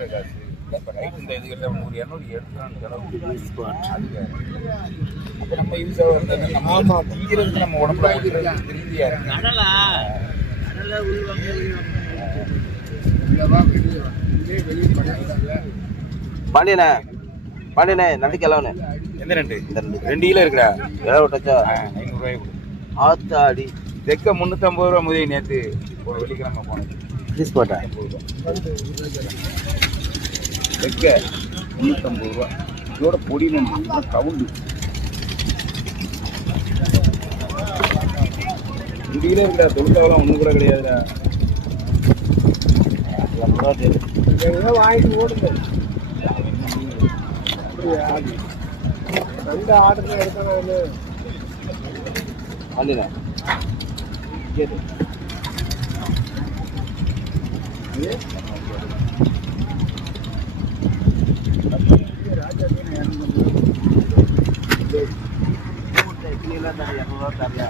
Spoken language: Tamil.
இருக்கிற காசு இப்போ ரைட் இந்த இதுகளில் 100 200 எடுத்துக்கலாம் செலவு அது வேறு. அப்போ நம்ம யூஸாக வந்தது நம்ம தீங்கிறதுக்கு நம்ம உடம்புல திருப்தியாக இருக்கு. பாண்டியண்ணே பாண்டியண்ணே நண்டுக்கு எவ்வளோண்ணே? எந்த ரெண்டு? இந்த 2 கிலோ இருக்குடா. எவ்வளோ விட்டாச்சா? 500 கொடு. ஆத்தாடி தெக்க 350 ரூபா முதல் நேற்று ஒரு வெள்ளிக்கிழமை போனது. பீஸ் போட்டேன். தெக்க 350 ரூபா. இதோட பொடி நம்ம கவுண்டு 2 கிலோ இருக்குடா. தொழுக்காவெல்லாம் ஒன்றும் கூட கிடையாதுடா. வாங்கிட்டு ஓடுங்க. ரெண்டு ஆர்டர் எடுக்கணும். பாண்டியண்ணே கேட்டு ராஜா 200 தரியா?